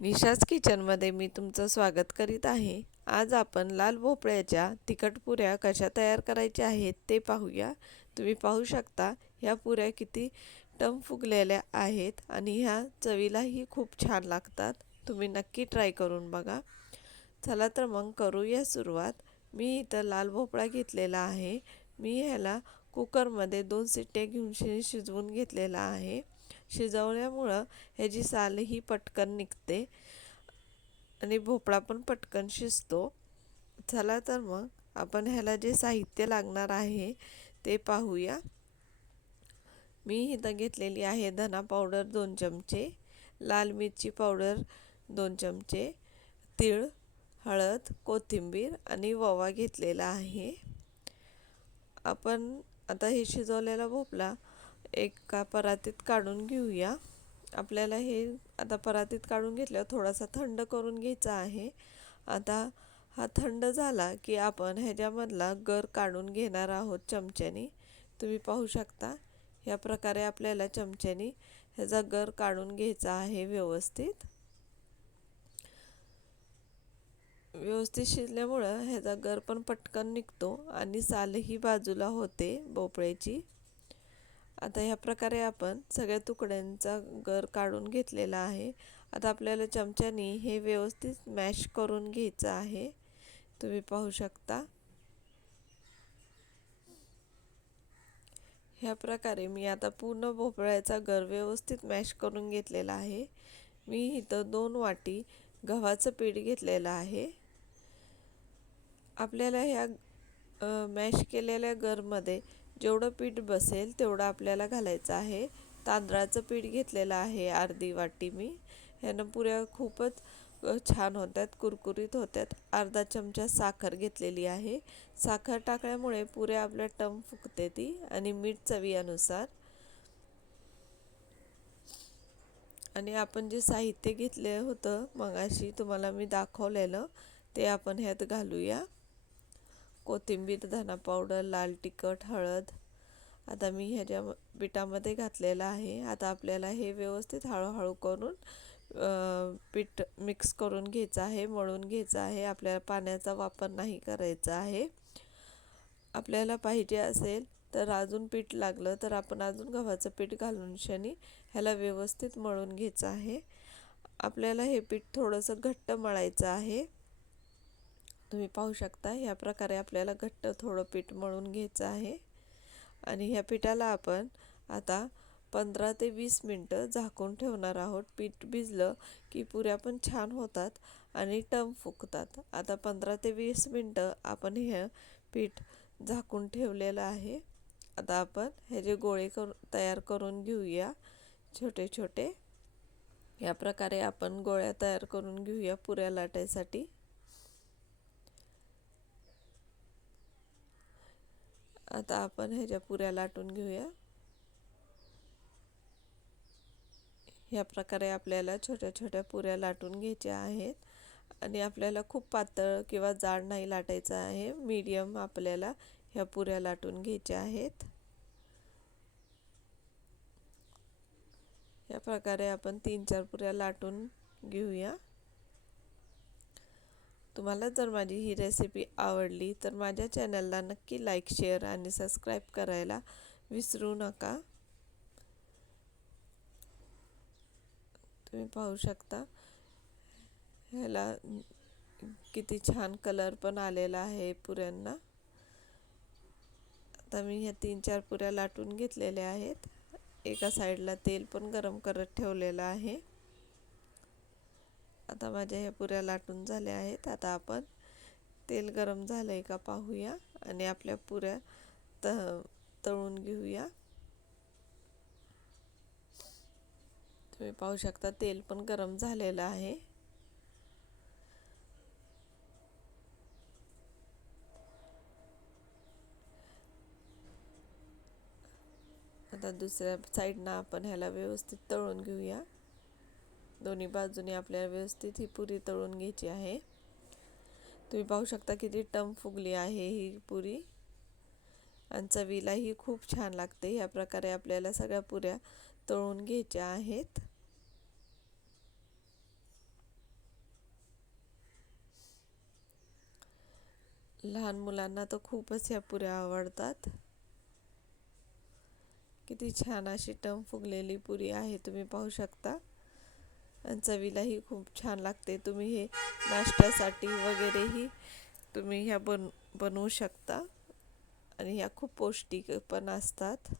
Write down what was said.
निशाच किचनमध्ये मी तुमचं स्वागत करीत आहे। आज आपण लाल भोपळ्याच्या तिखट पुऱ्या कशा तयार करायच्या आहेत ते पाहूया। तुम्ही पाहू शकता ह्या पुऱ्या किती टम फुगलेल्या आहेत आणि ह्या चवीलाही खूप छान लागतात। तुम्ही नक्की ट्राय करून बघा। चला तर मग करूया सुरुवात। मी इथं लाल भोपळा घेतलेला आहे। मी ह्याला कुकरमध्ये 2 शिट्ट्या घेऊन शिजवून घेतलेला आहे। शिजवल्यामुळं ह्याची सालही पटकन निघते आणि भोपळा पण पटकन शिजतो। चला तर मग आपण ह्याला जे साहित्य लागणार आहे ते पाहूया। मी इथं घेतलेली आहे धना पावडर 2 चमचे, लाल मिरची पावडर 2 चमचे, तीळ, हळद, कोथिंबीर आणि ओवा घेतलेला आहे। आपण आता हे शिजवलेला भोपळा एका परातीत काढून घेऊया। आपल्याला हे आता परातीत काढून घेतल्यावर थोडासा थंड करून घ्यायचा आहे। आता हा थंड झाला की आपण ह्याच्यामधला गर काढून घेणार आहोत चमच्याने। तुम्ही पाहू शकता या प्रकारे आपल्याला चमच्याने ह्याचा गर काढून घ्यायचा आहे। व्यवस्थित शिजल्यामुळं ह्याचा गर पण पटकन निघतो आणि सालही बाजूला होते भोपळ्याची। आता ह्या प्रकारे आपण सगळ्या तुकड्यांचा गर काढून घेतलेला आहे। आता आपल्याला चमच्याने हे व्यवस्थित मॅश करून घ्यायचं आहे। तुम्ही पाहू शकता ह्या प्रकारे मी आता पूर्ण भोपळ्याचा गर व्यवस्थित मॅश करून घेतलेला आहे। मी इथं 2 वाटी गव्हाचं पीठ घेतलेलं आहे। आपल्याला ह्या मॅश केलेल्या गरमध्ये जेवढं पीठ बसेल तेवढं आपल्याला घालायचं आहे। तांदळाचं पीठ घेतलेलं आहे अर्धी वाटी मी। ह्यानं पुऱ्या खूपच छान होतात, कुरकुरीत होतात। अर्धा चमचा साखर घेतलेली आहे। साखर टाकल्यामुळे पुऱ्या आपल्या टम फुगते ती आणि मीठ चवीनुसार। आणि आपण जे साहित्य घेतले होतं मगाशी तुम्हाला मी दाखवलेलं ते आपण ह्यात घालूया। कोथिंबीर, धना पावडर, लाल तिखट, हळद आता मी ह्याच्या पिठामध्ये घातलेलं आहे। आता आपल्याला हे व्यवस्थित हळूहळू करून पीठ मिक्स करून घ्यायचं आहे, मळून घ्यायचं आहे। आपल्याला पाण्याचा वापर नाही करायचा आहे। आपल्याला पाहिजे असेल तर अजून पीठ लागलं तर आपण अजून गव्हाचं पीठ घालून ह्याला व्यवस्थित मळून घ्यायचं आहे। आपल्याला हे पीठ थोडंसं घट्ट मळायचं आहे। तुम्ही पाहू शकता या प्रकारे आपल्याला घट्ट थोडं पीठ मळून घ्यायचं आहे। आणि ह्या पिठाला आपण आता 15 ते 20 मिनिटं झाकून ठेवणार आहोत। पीठ भिजलं की पुऱ्या पण छान होतात आणि टम फुगतात। आता 15 ते 20 मिनिटं आपण हे पीठ झाकून ठेवलेलं आहे। आता आपण ह्याचे गोळे तयार करून घेऊया छोटे छोटे। या प्रकारे आपण गोळ्या तयार करून घेऊया पुऱ्या लाटायसाठी। आता आपण ह्याच्या पुऱ्या लाटून घेऊया। या प्रकारे आपल्याला छोट्या छोट्या पुऱ्या लाटून घ्यायच्या आहेत आणि आपल्याला खूप पातळ किंवा जाड नाही लाटायचं आहे। मीडियम आपल्याला ह्या पुऱ्या लाटून घ्यायच्या आहेत। या प्रकारे आपण 3-4 पुऱ्या लाटून घेऊया। तुम्हाला जर माझी ही रेसिपी आवडली तर माझ्या चॅनलला नक्की लाईक, शेअर आणि सबस्क्राईब करायला विसरू नका। तुम्ही पाहू शकता ह्याला किती छान कलर पण आलेला आहे पुऱ्यांना। आता मी ह्या 3-4 पुऱ्या लाटून घेतलेल्या आहेत। एका साईडला तेल पण गरम करत ठेवलेलं आहे। आता माझ्या ह्या पुऱ्या लाटून झाल्या आहेत। आता आपण तेल गरम झालंय का पाहूया आणि आपल्या पुऱ्या तळून घेऊया। तुम्ही पाहू शकता तेल पण गरम झालेलं आहे। आता दुसऱ्या साईडनं आपण ह्याला व्यवस्थित तळून घेऊया। दोन्ही बाजूने आपल्याला व्यवस्थित ही पुरी तळून घ्यायची आहे। तुम्ही पाहू शकता किती टम फुगली आहे ही पुरी आणि चवीलाही खूप छान लागते। या प्रकारे आपल्याला सगळ्या पुऱ्या तळून घ्यायच्या आहेत। लहान मुलांना तर खूपच ह्या पुऱ्या आवडतात. किती छान अशी टम फुगलेली पुरी आहे, तुम्ही पाहू शकता. आणि चवीलाही खूप छान लागते. तुम्ही हे नाश्त्यासाठी वगैरेही तुम्ही ह्या बनवू शकता. आणि ह्या खूप पौष्टिक पण असतात.